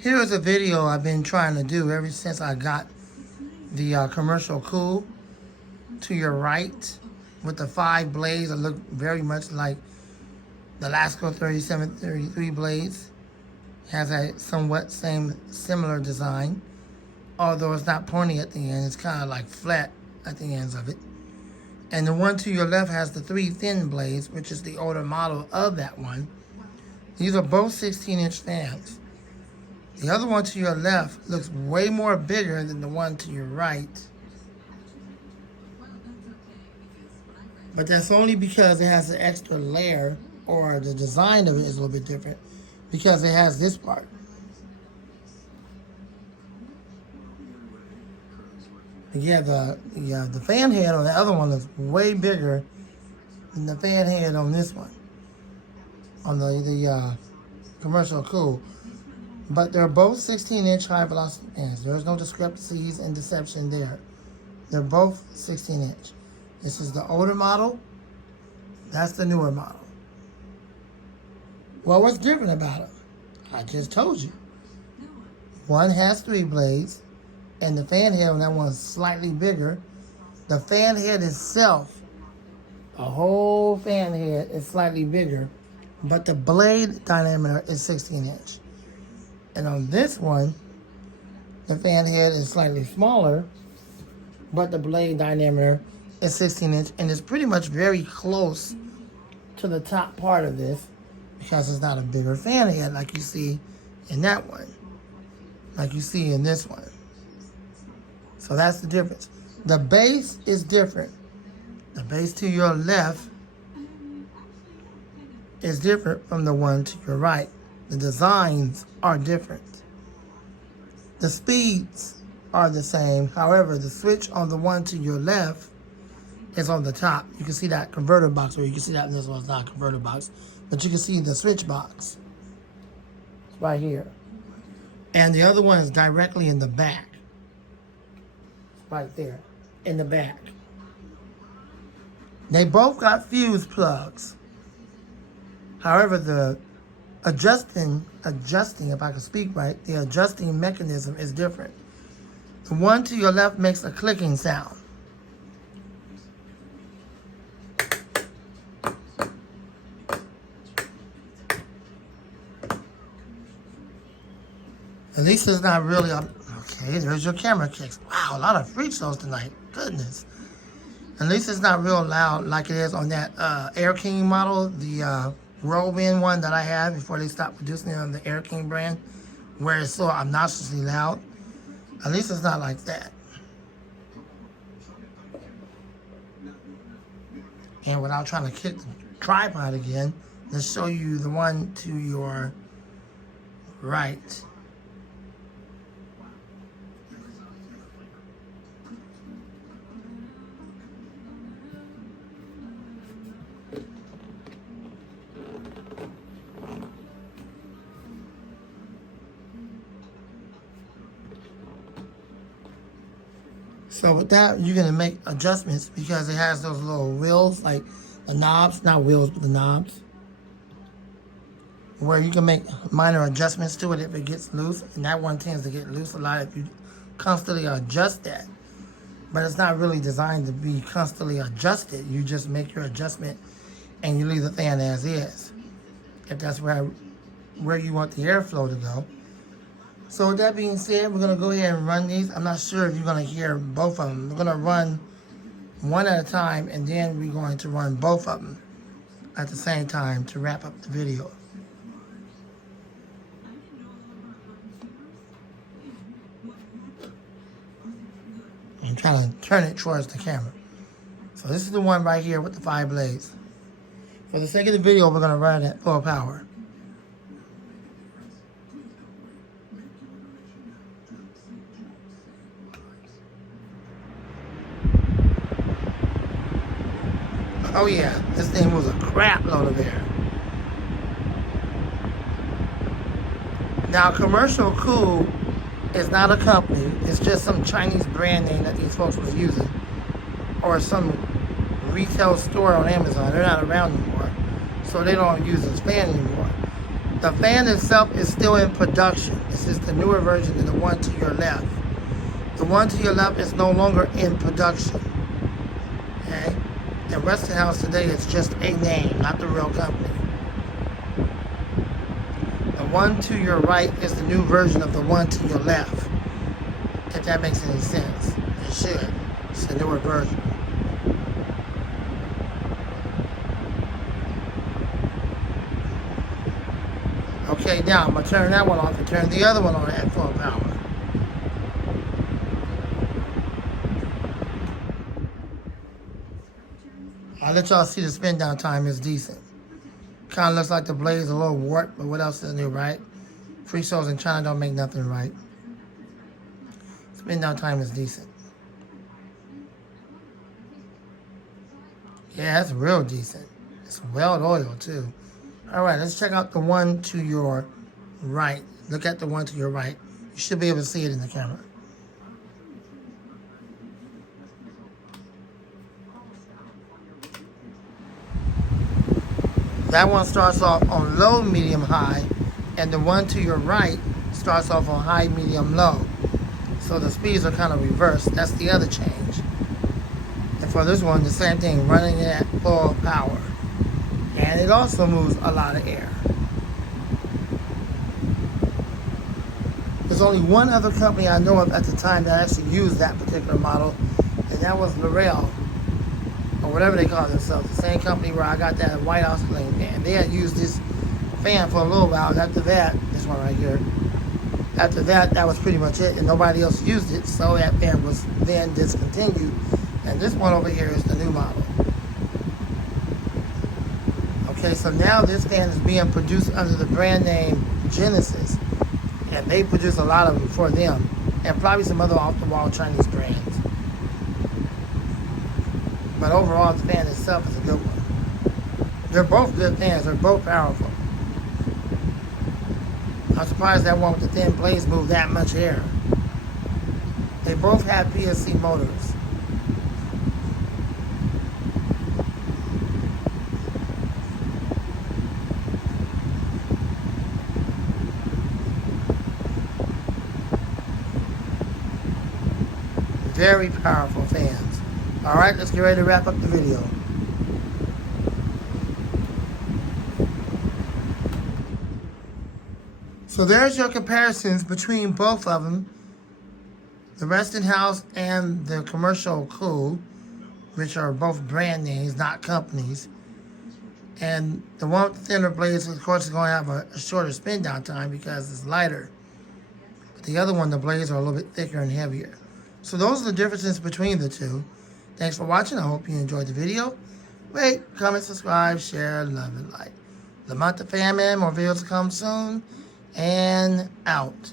Here's a video I've been trying to do ever since I got the Commercial Cool to your right with the 5 blades that look very much like the Lasco 3733 blades. Has a somewhat similar design, although it's not pointy at the end. It's kind of like flat at the ends of it. And the one to your left has the 3 thin blades, which is the older model of that one. These are both 16-inch fans. The other one to your left looks way more bigger than the one to your right. But that's only because it has an extra layer, or the design of it is a little bit different, because it has this part. Yeah, the fan head on the other one is way bigger than the fan head on this one, on the Commercial Cool. But they're both 16-inch high velocity fans. There's no discrepancies and deception there. They're both 16-inch. This is the older model. That's the newer model. Well, what's different about them? I just told you. One has 3 blades, and the fan head on that one is slightly bigger. The fan head itself, a whole fan head, is slightly bigger, but the blade diameter is 16-inch. And on this one, the fan head is slightly smaller, but the blade diameter is 16-inch, and it's pretty much very close to the top part of this, because it's not a bigger fan head like you see in that one, like you see in this one. So that's the difference. The base is different. The base to your left is different from the one to your right. The designs are different. The speeds are the same. However, the switch on the one to your left is on the top. You can see that converter box, or you can see that in this one's not a converter box, but you can see the switch box. It's right here. And the other one is directly in the back. Right there, in the back. They both got fuse plugs. However, the adjusting, if I can speak right, the adjusting mechanism is different. The one to your left makes a clicking sound. At least it's not really up. Okay, there's your camera kicks. Wow, a lot of freak shows tonight. Goodness. At least it's not real loud like it is on that Air King model, the whirlwind one that I had before they stopped producing it on the Air King brand, where it's so obnoxiously loud. At least it's not like that. And without trying to kick the tripod again, let's show you the one to your right. So with that, you're gonna make adjustments because it has those little wheels, like the knobs, not wheels, but the knobs, where you can make minor adjustments to it if it gets loose. And that one tends to get loose a lot if you constantly adjust that. But it's not really designed to be constantly adjusted. You just make your adjustment and you leave the fan as is, if that's where you want the airflow to go. So with that being said, we're going to go ahead and run these. I'm not sure if you're going to hear both of them. We're going to run one at a time, and then we're going to run both of them at the same time to wrap up the video. I'm trying to turn it towards the camera. So this is the one right here with the 5 blades. For the sake of the video, we're going to run it at full power. Oh yeah, this thing was a crap load of air. Now, Commercial Cool is not a company. It's just some Chinese brand name that these folks was using, or some retail store on Amazon. They're not around anymore, so they don't use this fan anymore. The fan itself is still in production. This is the newer version than the one to your left. The one to your left is no longer in production. Okay? And Westinghouse today is just a name, not the real company. The one to your right is the new version of the one to your left. If that makes any sense. It should. It's the newer version. Okay, now I'm going to turn that one off and turn the other one on at full power. I'll let y'all see the spin down time is decent. Kind of looks like the blade's a little warped, but what else is new, right? Free souls in China don't make nothing right. Spin down time is decent. Yeah, that's real decent. It's well oiled too. All right, let's check out the one to your right. Look at the one to your right. You should be able to see it in the camera. That one starts off on low, medium, high, and the one to your right starts off on high, medium, low. So the speeds are kind of reversed. That's the other change. And for this one, the same thing, running at full power. And it also moves a lot of air. There's only one other company I know of at the time that actually used that particular model, and that was L'Oreal, or whatever they call themselves. The same company where I got that White House clean fan. They had used this fan for a little while, and after that, this one right here, after that, that was pretty much it, and nobody else used it, so that fan was then discontinued. And this one over here is the new model. Okay, so now this fan is being produced under the brand name Genesis, and they produce a lot of them for them, and probably some other off-the-wall Chinese brands. But overall, the fan itself is a good one. They're both good fans. They're both powerful. I'm surprised that one with the thin blades moved that much air. They both have PSC motors. Very powerful fans. Alright, let's get ready to wrap up the video. So there's your comparisons between both of them. The Westinghouse and the Commercial Cool, which are both brand names, not companies. And the one with the thinner blades, of course, is going to have a shorter spin down time because it's lighter. But the other one, the blades are a little bit thicker and heavier. So those are the differences between the two. Thanks for watching. I hope you enjoyed the video. Rate, comment, subscribe, share, love, and like. Lamont the Fan Man, more videos to come soon. And out.